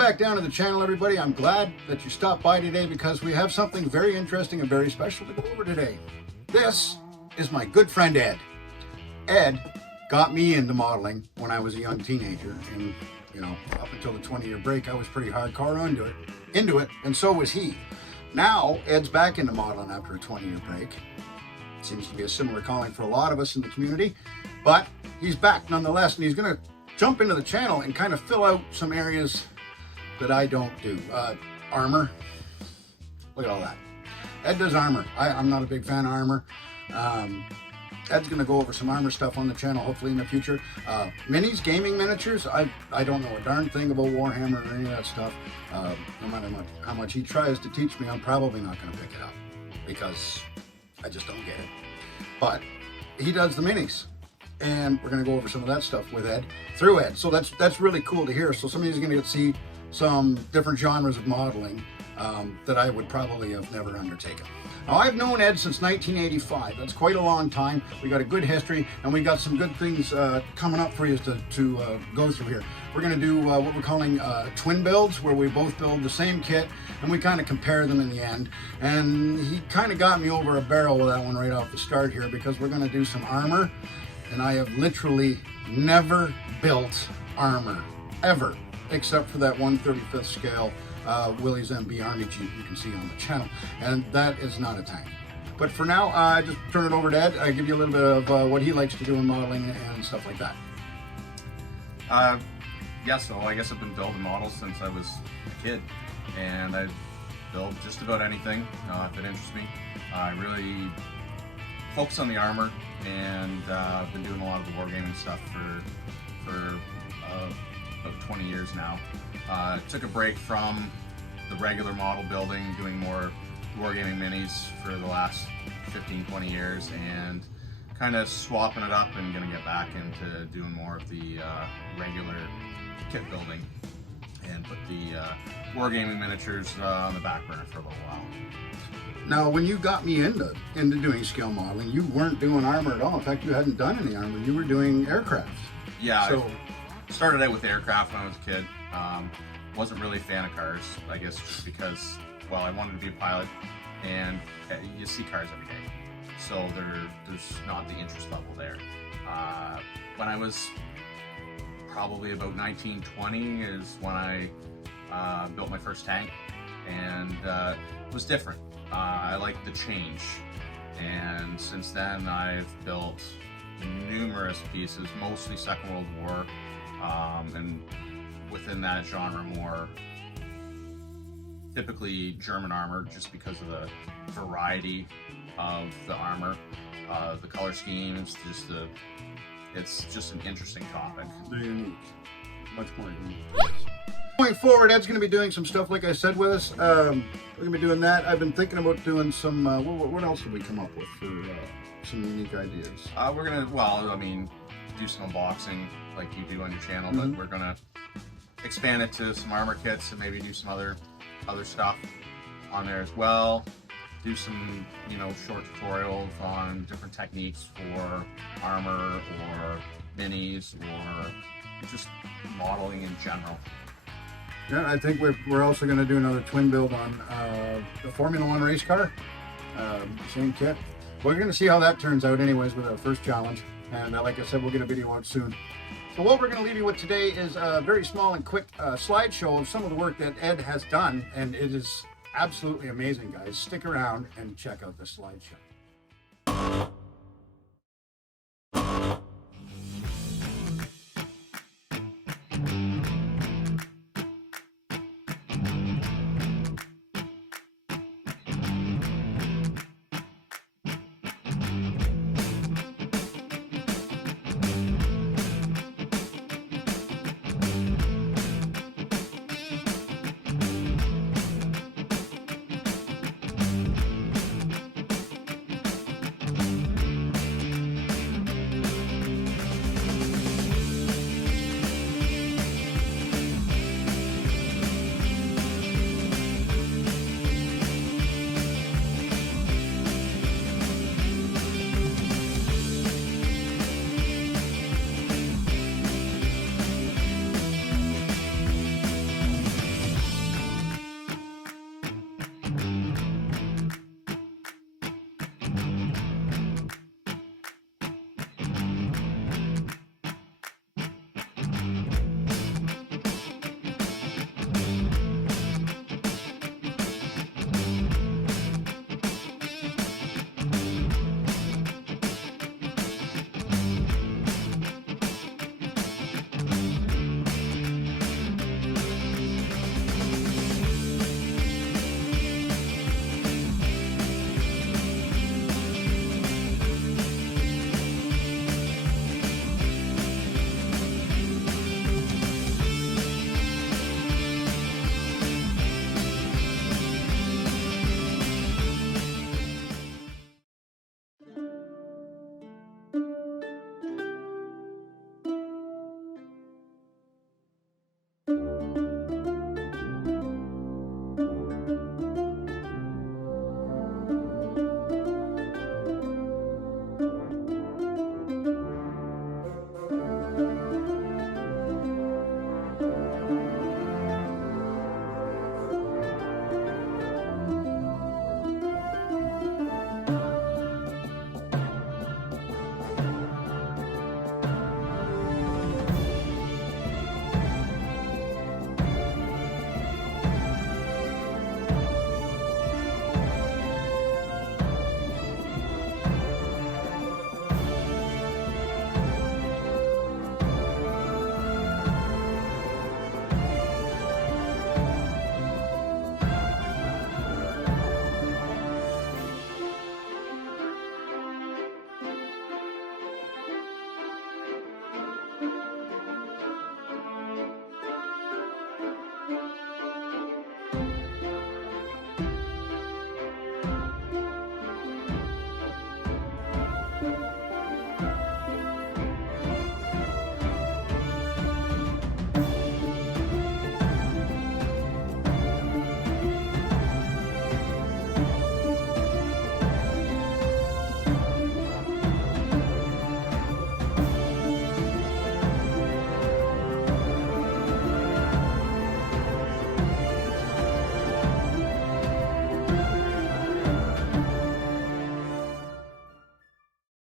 back down to the channel, everybody. I'm glad that you stopped by today because we have something very interesting and very special to go over today. This is my good friend Ed. Ed got me into modeling when I was a young teenager, and up until the 20-year break, I was pretty hardcore into it, and so was he. Now Ed's back into modeling after a 20-year break. Seems to be a similar calling for a lot of us in the community, but he's back nonetheless, and he's going to jump into the channel and kind of fill out some areas that I don't do. Armor. Look at all that. Ed does armor. I'm not a big fan of armor. Ed's going to go over some armor stuff on the channel, hopefully in the future. Minis, gaming miniatures, I don't know a darn thing about Warhammer or any of that stuff. No matter how much he tries to teach me, I'm probably not going to pick it up because I just don't get it. But he does the minis, and we're going to go over some of that stuff with Ed, through Ed. So that's really cool to hear. So somebody's going to get to see some different genres of modeling that I would probably have never undertaken. Now, I've known Ed since 1985. That's quite a long time. We got a good history, and we got some good things coming up for you to go through here. We're going to do what we're calling twin builds, where we both build the same kit, and we kind of compare them in the end. And he kind of got me over a barrel with that one right off the start here, because we're going to do some armor, and I have literally never built armor, ever, except for that 1/35th scale Willys MB Army Jeep you can see on the channel, and that is not a tank. But for now, I just turn it over to Ed. I give you a little bit of what he likes to do in modeling and stuff like that. Yeah, so I guess I've been building models since I was a kid, and I build just about anything if it interests me. I really focus on the armor, and I've been doing a lot of the wargaming stuff for about 20 years now. Took a break from the regular model building, doing more wargaming minis for the last 15-20 years, and kind of swapping it up and gonna get back into doing more of the regular kit building and put the wargaming miniatures on the back burner for a little while. Now, when you got me into doing scale modeling, you weren't doing armor at all. In fact, you hadn't done any armor. You were doing aircraft. Yeah, so I started out with aircraft when I was a kid. Wasn't really a fan of cars, I guess, just because, well, I wanted to be a pilot, and you see cars every day, so there's not the interest level there. When I was probably about 19, 20 is when I built my first tank, and it was different. I liked the change, and since then I've built numerous pieces, mostly Second World War, and within that genre more typically German armor, just because of the variety of the armor, the color schemes, it's just an interesting topic. They're unique, much more unique. Going forward, Ed's going to be doing some stuff, like I said, with us. We're going to be doing that. I've been thinking about doing some, what else did we come up with for some unique ideas? We're going to, well, I mean, do some unboxing like you do on your channel, but we're going to expand it to some armor kits and maybe do some other stuff on there as well. Do some, short tutorials on different techniques for armor or minis or just modeling in general. Yeah, I think we're also going to do another twin build on the Formula One race car, same kit. We're going to see how that turns out anyways with our first challenge, and like I said, we'll get a video out soon. So what we're going to leave you with today is a very small and quick slideshow of some of the work that Ed has done, and it is absolutely amazing, guys. Stick around and check out the slideshow.